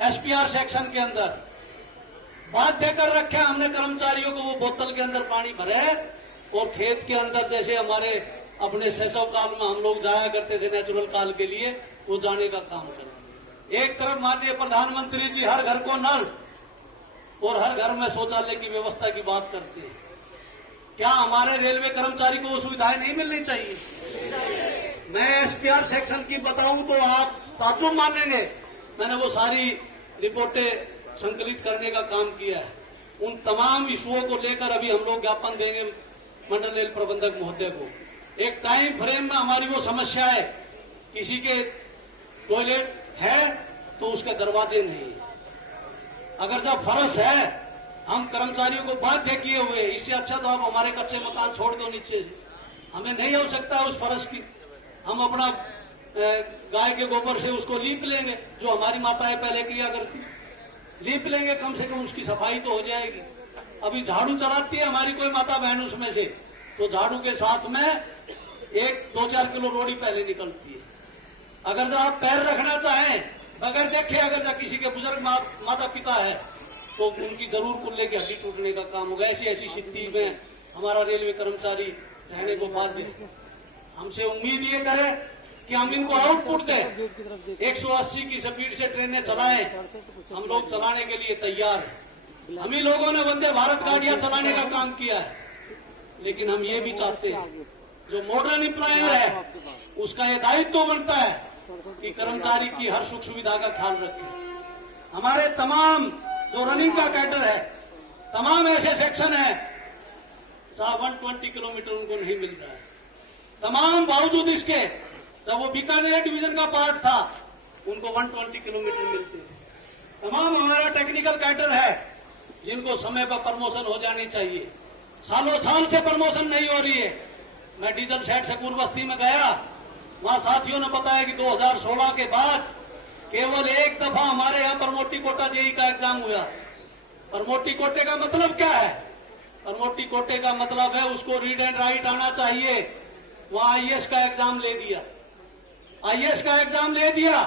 SPR section के अंदर बाध्य कर रखे हमने कर्मचारियों को, वो बोतल के अंदर पानी भरे और खेत के अंदर जैसे हमारे अपने शैशव काल में हम लोग जाया करते थे नेचुरल काल के लिए, वो जाने का काम करें। एक तरफ माननीय प्रधानमंत्री जी हर घर को नल और हर घर में शौचालय की व्यवस्था की बात करते हैं। क्या हमारे रेलवे कर्मचारी को वो सुविधाएं नहीं मिलनी चाहिए? मैं एसपीआर सेक्शन की बताऊं तो आप ताज्जुब मानेंगे। मैंने वो सारी रिपोर्टें संकलित करने का काम किया है। उन तमाम इशुओं को लेकर अभी हम लोग ज्ञापन देंगे मंडल रेल प्रबंधक महोदय को। एक टाइम फ्रेम में हमारी वो समस्या है, किसी के टॉयलेट है तो उसके दरवाजे नहीं है। अगर जब फर्श है, हम कर्मचारियों को बाध्य किए हुए, इससे अच्छा तो आप हमारे कच्चे मकान छोड़ दो नीचे से, हमें नहीं आवश्यकता है उस फर्श की। हम अपना गाय के गोबर से उसको लीप लेंगे, जो हमारी माताएं पहले किया करती, लीप लेंगे, कम से कम उसकी सफाई तो हो जाएगी। अभी झाड़ू चलाती है हमारी कोई माता बहन उसमें से, तो झाड़ू के साथ में 1-2-4 किलो रोड़ी पहले निकलती है। अगर जो आप पैर रखना चाहें बगैर देखे, अगर जो किसी के बुजुर्ग माता पिता है तो उनकी जरूर कुल्ले की हड्डी टूटने का काम होगा। ऐसी स्थिति में हमारा रेलवे कर्मचारी रहने को बाध्य है। हमसे उम्मीद ये करे कि हम इनको आउटपुट दें। 180 की स्पीड से ट्रेनें चलाएं, हम लोग चलाने के लिए तैयार हैं। हम ही लोगों ने वंदे भारत गाड़ियां चलाने का काम किया है, लेकिन हम ये भी चाहते हैं जो मॉडर्न एम्प्लॉयर है उसका ये दायित्व बनता है कि कर्मचारी की हर सुख सुविधा का ख्याल रखें। हमारे तमाम जो रनिंग का कैडर है, तमाम ऐसे सेक्शन है जहां 120 किलोमीटर उनको नहीं मिल रहा है। तमाम बावजूद इसके, जब वो बीकानेर डिवीजन का पार्ट था, उनको 120 किलोमीटर मिलते हैं। तमाम हमारा टेक्निकल कैडर है जिनको समय पर प्रमोशन हो जानी चाहिए। सालों साल से प्रमोशन नहीं हो रही है। मैं डीजल शेड शकूर बस्ती में गया, वहां साथियों ने बताया कि 2016 के बाद केवल एक दफा हमारे यहाँ परमोटी कोटा जेई का एग्जाम हुआ। परमोटी कोटे का मतलब क्या है? परमोटी कोटे का मतलब है उसको रीड एंड राइट आना चाहिए। वहां आईएएस का एग्जाम ले दिया, आईएएस का एग्जाम ले दिया,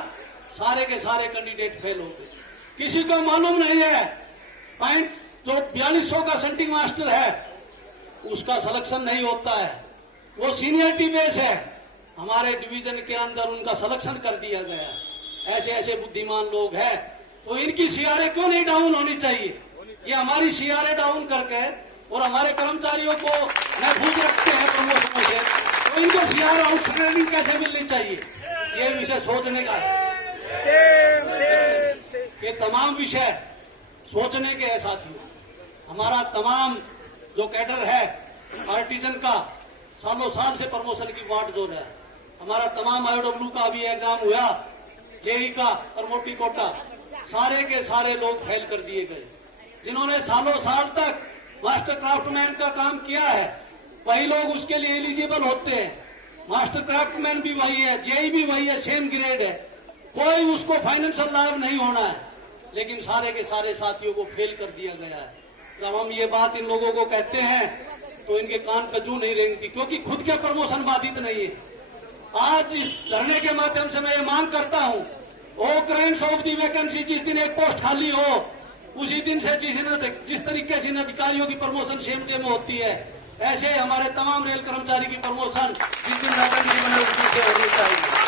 सारे के सारे कैंडिडेट फेल हो गए। किसी को मालूम नहीं है पॉइंट जो 4200 का सेंटिंग मास्टर है उसका सिलेक्शन नहीं होता है, वो सीनियरिटी बेस है। हमारे डिवीजन के अंदर उनका सिलेक्शन कर दिया गया। ऐसे ऐसे बुद्धिमान लोग हैं, तो इनकी सीआरए क्यों नहीं डाउन होनी चाहिए? ये हमारी सीआरए डाउन करके और हमारे कर्मचारियों को महफूज रखते हैं प्रमोशन से, तो इनको सीआरए आउट ट्रेनिंग कैसे मिलनी चाहिए? ये विषय सोचने का है। ये तमाम विषय सोचने के है साथियों। हमारा तमाम जो कैडर है आर्टिजन का सालों साल से प्रमोशन की वाट जोड़ है। हमारा तमाम आईओडब्ल्यू का भी एग्जाम हुआ, जेई का, परमोटी कोटा, सारे के सारे लोग फेल कर दिए गए। जिन्होंने सालों साल तक मास्टर क्राफ्टमैन का काम किया है, वही लोग उसके लिए एलिजिबल होते हैं। मास्टर क्राफ्टमैन भी वही है, जेई भी वही है, सेम ग्रेड है, कोई उसको फाइनेंशियल लाभ नहीं होना है, लेकिन सारे के सारे साथियों को फेल कर दिया गया है। जब हम ये बात इन लोगों को कहते हैं तो इनके कान पे जू नहीं रेंगती, क्योंकि खुद के प्रमोशन बाधित नहीं है। आज इस धरने के माध्यम से मैं ये मांग करता हूं, ओकरेंस ऑफ दी वैकेंसी, जिस दिन एक पोस्ट खाली हो उसी दिन से जिस तरीके से इन अधिकारियों की प्रमोशन सेम डे में होती है, ऐसे हमारे तमाम रेल कर्मचारी की प्रमोशन जिस दिन वैकेंसी बने उस दिन से होनी चाहिए।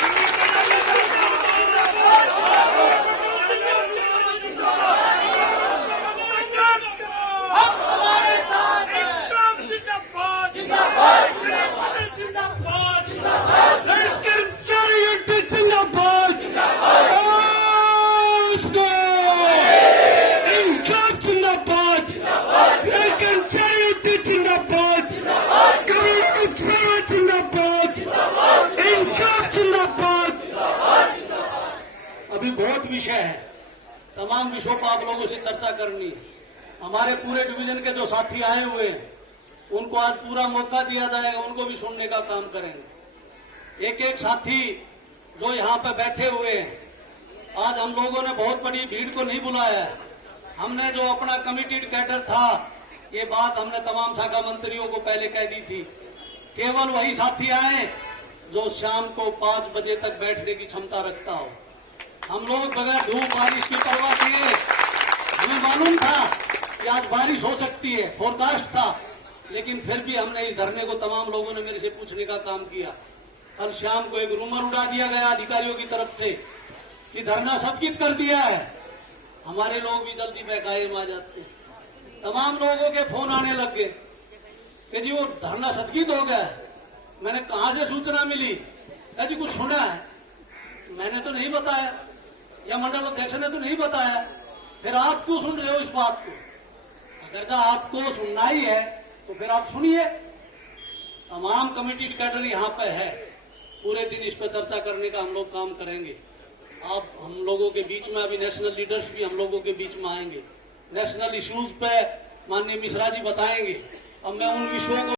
अभी बहुत विषय है, तमाम विषयों पर आप लोगों से चर्चा करनी है। हमारे पूरे डिवीजन के जो साथी आए हुए हैं उनको आज पूरा मौका दिया जाएगा, उनको भी सुनने का काम करेंगे। एक एक साथी जो यहाँ पे बैठे हुए हैं, आज हम लोगों ने बहुत बड़ी भीड़ को नहीं बुलाया है। हमने जो अपना कमिटेड कैडर था, ये बात हमने तमाम शाखा मंत्रियों को पहले कह दी थी। केवल वही साथी आए जो शाम को 5 बजे तक बैठने की क्षमता रखता हो। हम लोग बगैर धूप बारिश की परवाह किए, हमें मालूम था कि आज बारिश हो सकती है, फोरकास्ट था, लेकिन फिर भी हमने इस धरने को तमाम लोगों ने मेरे से पूछने का काम किया। कल शाम को एक रूमर उड़ा दिया गया अधिकारियों की तरफ से कि धरना स्थगित कर दिया है। हमारे लोग भी जल्दी बहकाए में आ जाते हैं। तमाम लोगों के फोन आने लग गए कि जी वो धरना स्थगित हो गया है। मैंने कहां से सूचना मिली? क्या जी कुछ सुना है? मैंने तो नहीं बताया, या मंडल अध्यक्ष ने तो नहीं बताया। फिर आप क्यों सुन रहे हो इस बात को? अगर आपको सुनना ही है तो फिर आप सुनिए। तमाम कमेटी कैडर यहाँ पे है, पूरे दिन इस पर चर्चा करने का हम लोग काम करेंगे। अब हम लोगों के बीच में अभी नेशनल लीडर्स भी हम लोगों के बीच में आएंगे। नेशनल इश्यूज पे माननीय मिश्रा जी बताएंगे। अब मैं उन विषयों को